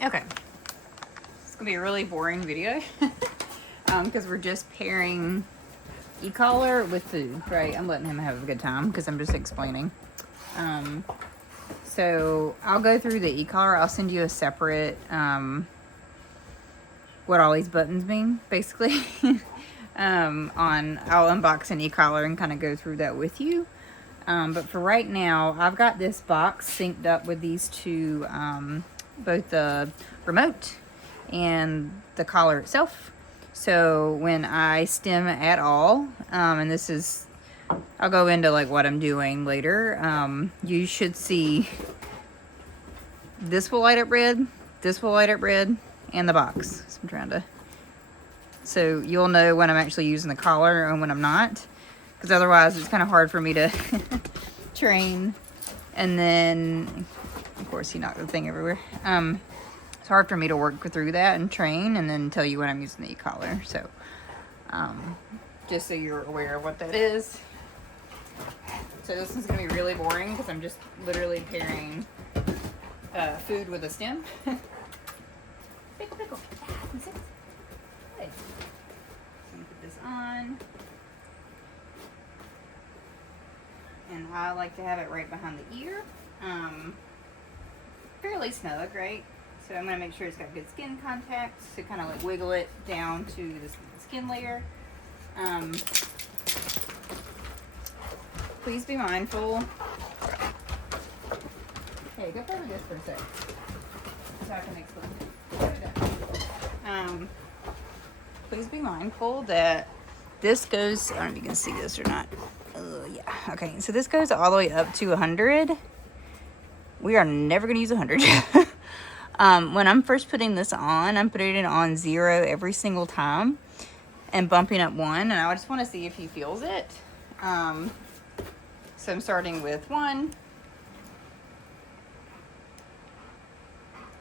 Okay. It's gonna be a really boring video because we're just pairing Ecollar with food, right? I'm letting him have a good time because I'm just explaining. So I'll go through the Ecollar. I'll send you a separate what all these buttons mean, basically. I'll unbox an Ecollar and kind of go through that with you. But for right now, I've got this box synced up with these two, both the remote and the collar itself. So when I stem at all, and this is, I'll go into like what I'm doing later, you should see this will light up red, this will light up red, and the box. So I'm trying to, so you'll know when I'm actually using the collar and when I'm not, because otherwise it's kind of hard for me to train. And then, of course, he knocked the thing everywhere. It's hard for me to work through that and train and then tell you when I'm using the e-collar. So just so you're aware of what that is. So this is going to be really boring because I'm just literally pairing food with a stem. Pickle, pickle. Hey. So I'm going to put this on. And I like to have it right behind the ear. Fairly snug, right? So I'm going to make sure it's got good skin contact. So kind of like wiggle it down to the skin layer. Please be mindful. Hey, go play with this for a sec. So I can explain. Please be mindful that this goes, I don't know if you can see this or not. Yeah, okay, so this goes all the way up to 100. We are never going to use 100. When I'm first putting this on, I'm putting it on 0 every single time and bumping up 1, and I just want to see if he feels it. So I'm starting with 1.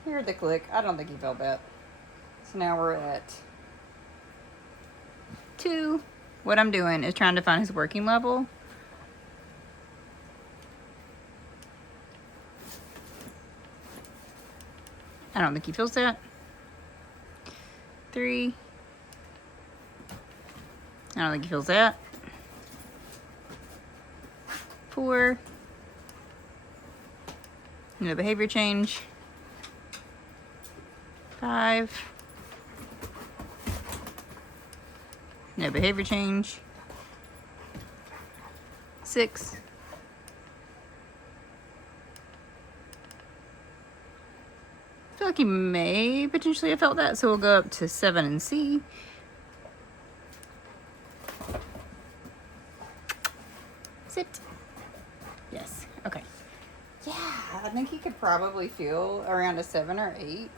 Here's the click. I don't think he felt that. So now we're at 2. What I'm doing is trying to find his working level. I don't think he feels that. 3. I don't think he feels that. 4. No behavior change. 5. No behavior change. 6. I feel like he may potentially have felt that, so we'll go up to 7 and C. Sit. Yes. Okay. Yeah, I think he could probably feel around a 7 or 8.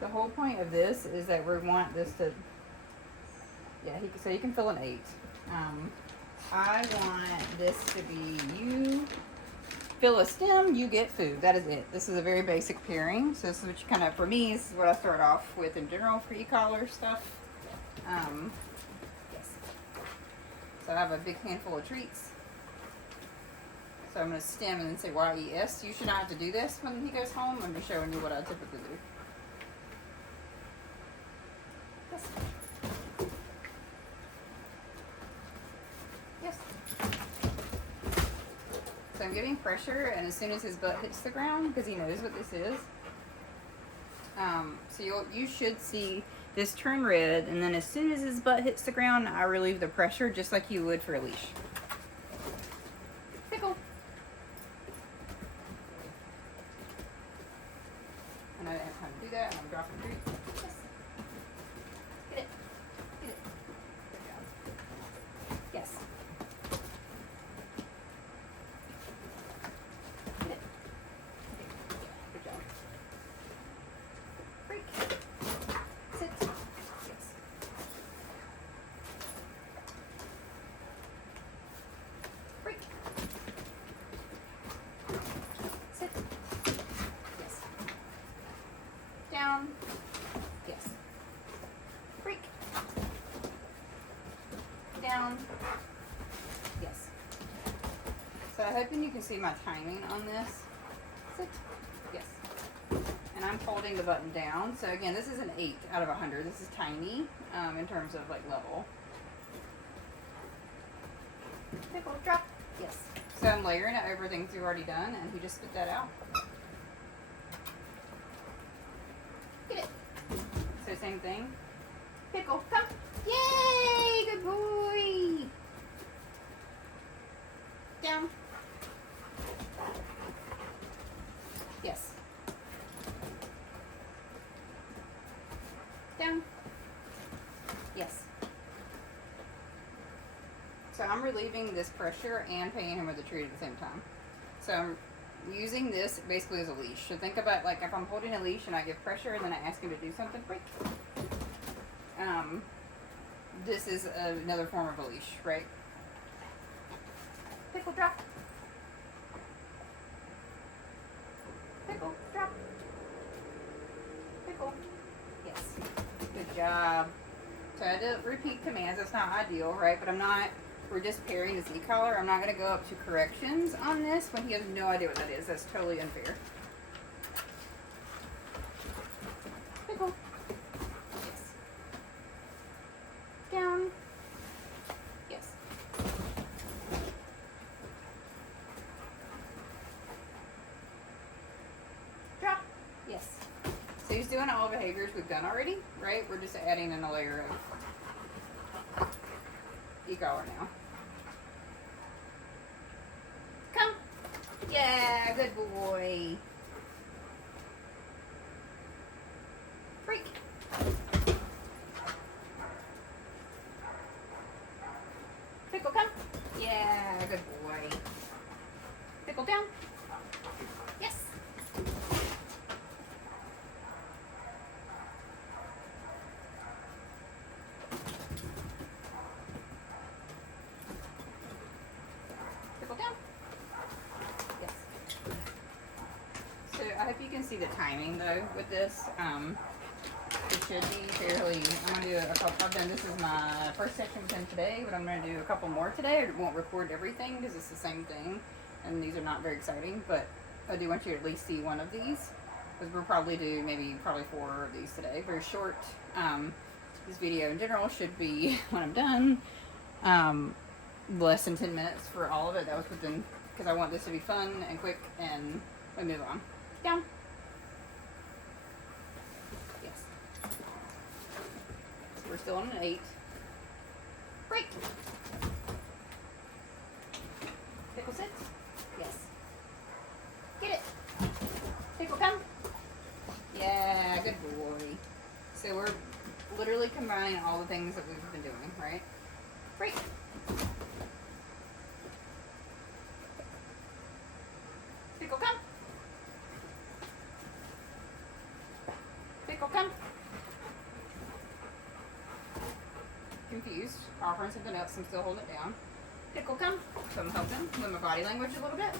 The whole point of this is that we want this to, yeah, so you can feel an 8. I want this to be, you fill a stem, you get food. That is it. This is a very basic pairing. So this is what you kind of, for me, this is what I start off with in general for e-collar stuff. Yes. So I have a big handful of treats. So I'm going to stem and then say Y-E-S. You should not have to do this when he goes home. I'm just showing you what I typically do. Yes. Yes. So I'm giving pressure, and as soon as his butt hits the ground, because he knows what this is, so you should see this turn red, and then as soon as his butt hits the ground, I relieve the pressure just like you would for a leash. Pickle. And I didn't have time to do that, and I'm dropping the treat. Yes. Get it. Get it. Good job. Yes. Get it. Good job. Break. Sit. Yes. Break. Sit. Yes. Down. Yes. Break. Down. Yes. So I hope you can see my timing on this. Sit. Yes. And I'm holding the button down. So again, this is an 8 out of 100. This is tiny in terms of like level. Pickle, drop. Yes. So I'm layering it over things we've already done, and he just spit that out. Get it. So same thing. Pickle, come. Yay! Good boy. Down. Yes. Down. Yes. So I'm relieving this pressure and paying him with a treat at the same time. So I'm using this basically as a leash. So think about like if I'm holding a leash and I give pressure and then I ask him to do something, break. This is another form of a leash, right? Pickle, drop. Pickle, drop. Pickle. Yes. Good job. So I did repeat commands. That's not ideal, right? But I'm not, we're just pairing this e-collar. I'm not going to go up to corrections on this when he has no idea what that is. That's totally unfair. Pickle. Yes. Down. Yes. Drop. Yes. So he's doing all the behaviors we've done already, right? We're just adding in a layer of e-collar now. Come. Yeah, good boy. Freak. Pickle, come. Yeah, good boy. Pickle down. Yes. Pickle down. Yes. So I hope you can see the timing though with this. It should be fairly, I'm going to do a couple, I've done, this is my first section within today, but I'm going to do a couple more today. I won't record everything because it's the same thing, and these are not very exciting, but I do want you to at least see one of these, because we'll probably do probably 4 of these today. Very short. This video in general should be, when I'm done, less than 10 minutes for all of it. That was within, because I want this to be fun and quick, and we move on. Down. We're still on an 8. Break. Pickle sit. Yes. Get it. Pickle come. Yeah, good boy. So we're literally combining all the things that we've been doing, right? Break. Pickle come. Pickle come. Confused, offering something else and still holding it down. Pickle come. So I'm helping with my body language a little bit.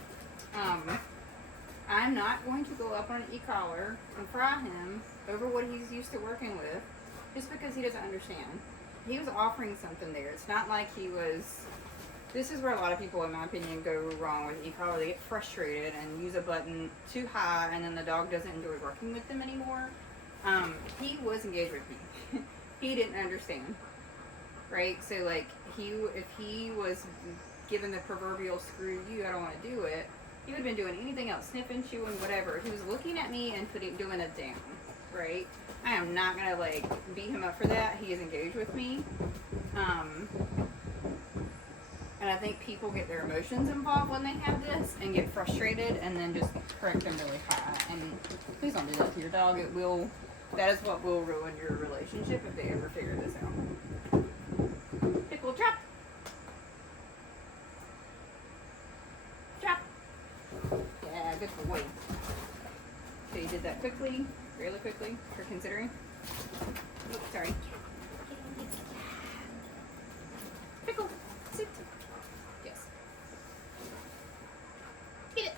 I'm not going to go up on an e-collar and fry him over what he's used to working with just because he doesn't understand. He was offering something there. It's not like he was, this is where a lot of people in my opinion go wrong with e-collar. They get frustrated and use a button too high and then the dog doesn't enjoy working with them anymore. He was engaged with me. He didn't understand. Right, so like if he was given the proverbial "screw you, I don't want to do it," he would have been doing anything else, sniffing, chewing, whatever. He was looking at me and doing it down. Right, I am not gonna like beat him up for that. He is engaged with me, and I think people get their emotions involved when they have this and get frustrated and then just correct them really high. And please don't do that to your dog. It will. That is what will ruin your relationship if they ever figure this out. Pickle, drop. Drop. Yeah, good boy. So you did that quickly, really quickly, for considering. Oops, sorry. Pickle, sit. Yes. Get it.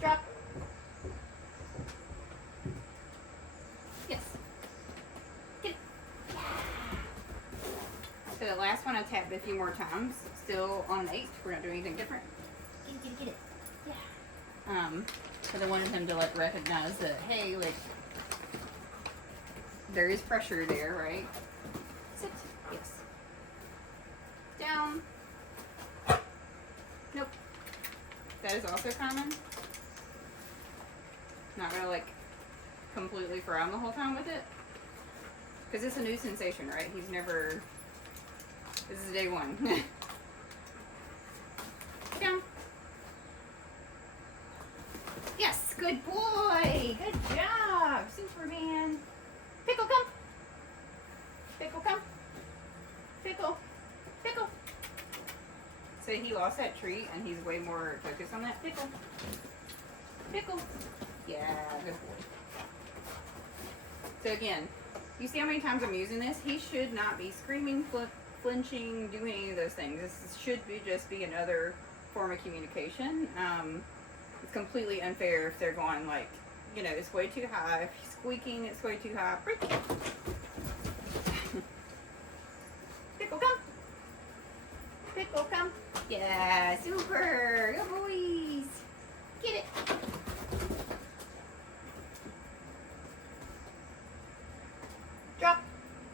Drop. Yes. Get it. So So the last one I tapped a few more times, still on an 8. We're not doing anything different. Get it. Yeah. Because I wanted him to like recognize that, hey, like, there is pressure there, right? Sit. Yes. Down. Nope. That is also common. Not gonna like completely frown the whole time with it. Because it's a new sensation, right? He's never... This is day 1. Down. Yes, good boy. Good job, Superman. Pickle, come. Pickle, come. Pickle. Pickle. So he lost that treat and he's way more focused on that. Pickle. Pickle. Yeah, good boy. So again, you see how many times I'm using this? He should not be screaming, flinching, doing any of those things. This should be just be another form of communication. It's completely unfair if they're going like, you know, it's way too high. If he's squeaking, it's way too high. Pickle, come. Pickle, come. Yeah, super. Good boys. Get it. Drop.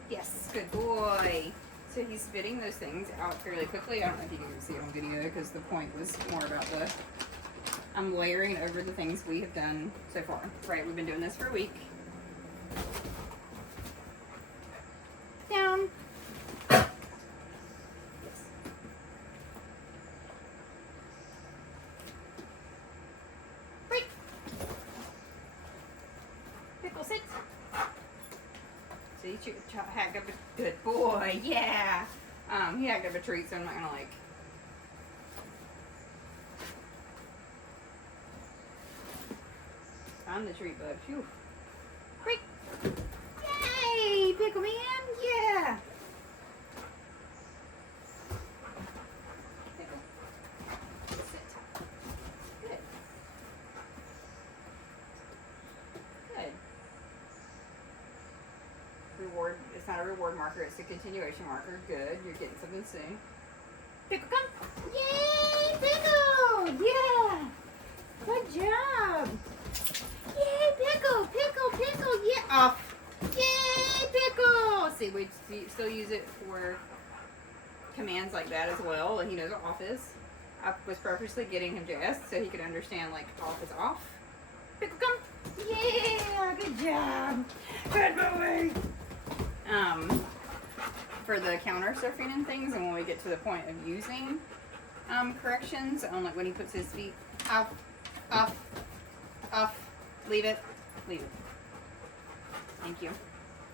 Yes, good boy. So he's spitting those things out fairly quickly. I don't know if you can see it on video because the point was more about the... I'm layering over the things we have done so far. Right, we've been doing this for a week. Down. Yes. Break. Pickle, sit. So you hacked up a good boy, yeah. He hacked up a treat, so I'm not gonna like... I'm the treat bug. Phew. Quick. Yay, Pickle Man. Yeah. Pickle. Sit. Good. Good. Reward. It's not a reward marker. It's a continuation marker. Good. You're getting something soon. Pickle, come. Yay, Pickle. Yeah. Good job. Yay, Pickle, Pickle, Pickle, yeah, off. Yay, Pickle. See, we still use it for commands like that as well. And he knows what off is. I was purposely getting him jazzed so he could understand, like, off is off. Pickle, come. Yeah, good job. Good boy. For the counter surfing and things, and when we get to the point of using corrections, on like when he puts his feet off, off, off. Leave it. Leave it. Thank you.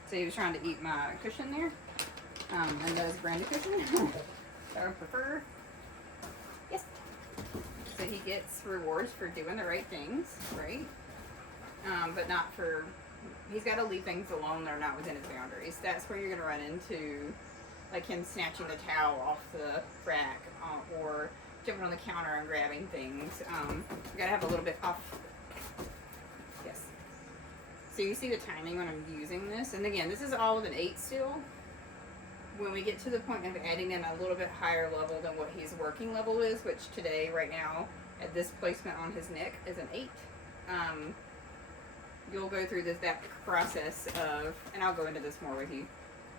So he was trying to eat my cushion there. And that is a brand new cushion. I would prefer. Yes. So he gets rewards for doing the right things, right? But not for... He's got to leave things alone that are not within his boundaries. That's where you're going to run into, like him snatching the towel off the rack or jumping on the counter and grabbing things. You got to have a little bit off. Yes. So you see the timing when I'm using this. And again, this is all with an 8 still. When we get to the point of adding in a little bit higher level than what his working level is, which today, right now, at this placement on his neck is an 8. You'll go through that process of, and I'll go into this more with you,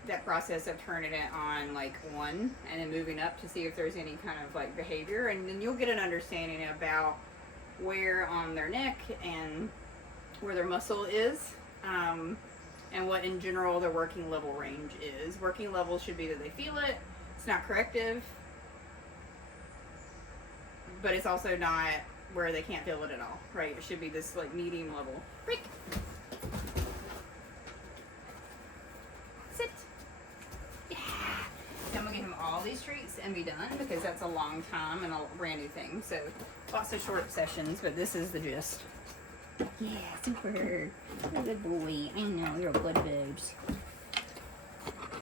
that process of turning it on like 1 and then moving up to see if there's any kind of like behavior, and then you'll get an understanding about where on their neck and where their muscle is, and what in general their working level range is. Working level should be that they feel it, it's not corrective, but it's also not where they can't feel it at all, right? It should be this like medium level. Break. Sit. Yeah. Then we'll give him all these treats and be done, because that's a long time and a brand new thing. So lots of short sessions, but this is the gist. Yeah, super. You're a good boy. I know, you're a blood babes.